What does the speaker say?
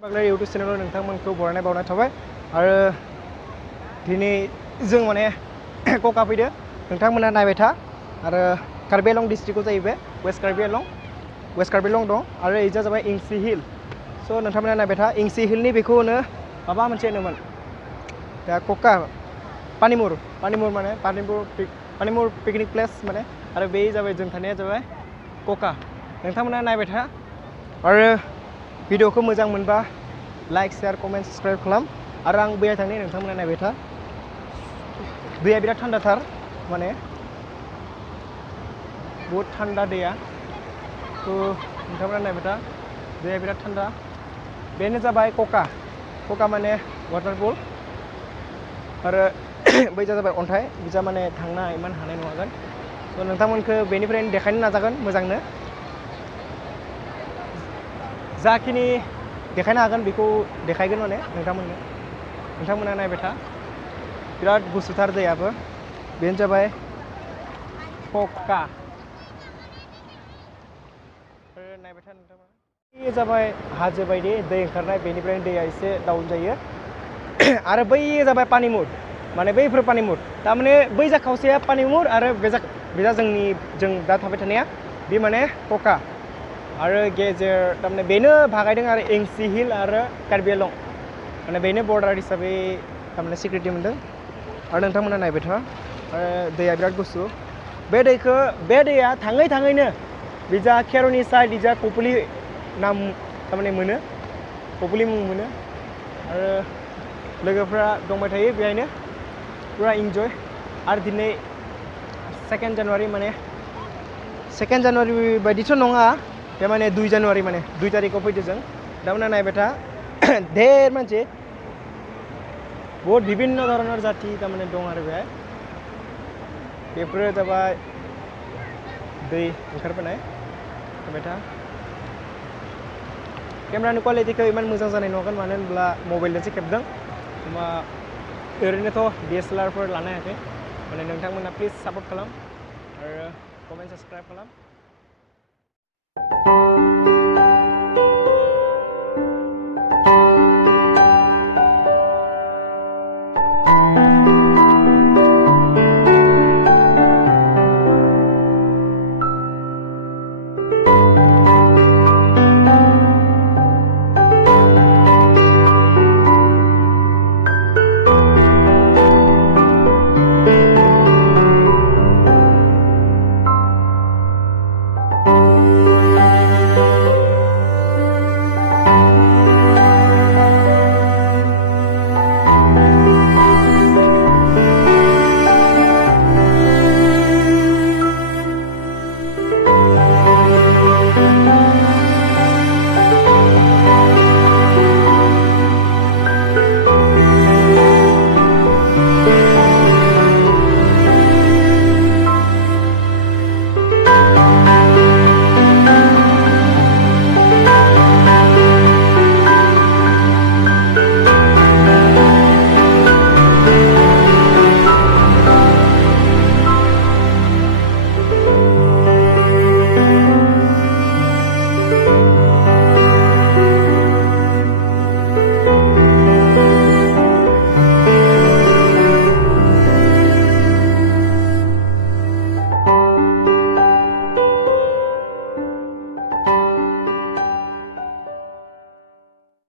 Baglari YouTube चेनेलाव नोंथांमोनखौ बरायनाय बावनाय थाबाय आरो दिनै जों माने कका फैदो नोंथांमोना नायबाय था आरो कार्बि आलं डिस्ट्रिक्टआव जायो बे वेस्ट कार्बि आलं दं आरो इजा जाबाय इंसि हिल स' नोंथांमोना नायबाय था इंसि हिलनि बेखौ होनो माबा मोनसे होनोमोन दा कका पानिमुर माने पानिमुर पिकनिक प्लेस माने आरो बे जाबाय जों थानाया जाबाय कका नोंथांमोना नायबाय था आरो भिडिअखौ मोजां मोनबा लाइक शेयार कमेन्ट साबस्क्राइब खालाम आरो आं बैयाव थांनि नोंथांमोना नायबाय था दैया बिराद थान्दाथार माने बहुत थान्दा दैया तो नोंथांमोना नायबाय था दैया बिराद थान्दा बेनो जाबाय कका माने वाटारफल आरो बैजा जाबाय अन्थाइ बिजा माने थांना इमान हानाय नङागोन तो नोंथांमोनखौ बेनिफ्रायनो देखायनो नाजागोन मोजांनो जाखिनि देखायनो हागोन बेखौ देखायगोन माने नोंथांमोना नायबाय था बिराद गुसुथार दैयाबो बेनो जाबाय कका नायबाय था नोंथांमोना बे जाबाय हाजो बायदि दै ओंखारनाय बेनिफ्रायनो दैया एसे डाउन जायो आरो बै जाबाय पानिमुर माने बैफोर पानिमुर थारमाने बै जा खावसेया पानिमुर आरो बेजा जों दा थाबाय थानाया बे माने कका आरो गेजेर थारमाने बेनो भागायदों आरो इंसि हिल आरो कार्बि आलं माने बेनो बर्डार हिसाबै थारमाने सिकिउरिटि मोनदों आरो नोंथांमोना नायबाय था आरो दैया बिराद गुसु बे दैया थाङैनो बिजा खेर'नि साइड इजा कपुलि नाम थारमाने मोनो कपुलि मुं मोनो आरो लोगोफ्रा दंबाय थायो बेहायनो पुरा इन्जय आरो दिनै 2 जानुवारि माने 2 जानुवारि बायदिथ' नङा बे माने 2 जानुवारि माने 2 तारिखआव फैदो जों दामोना नायबाय था धेर मानसि बहुत विभिन्न धरनर जाति तारमाने दं आरो बेफोरो जाबाय दै ओंखारबोनाय नायबाय था केमेरानि क्वालिटिखौ इमान मोजां जानाय नङागोन मानो होनब्ला मबाइलजोंसो खेबदों होमबा ओरैनोथ' DSLR फोर लानो हायाखै माने नोंथांमोना प्लिज सापर्ट खालाम आरो कमेन्ट साबस्क्राइब खालाम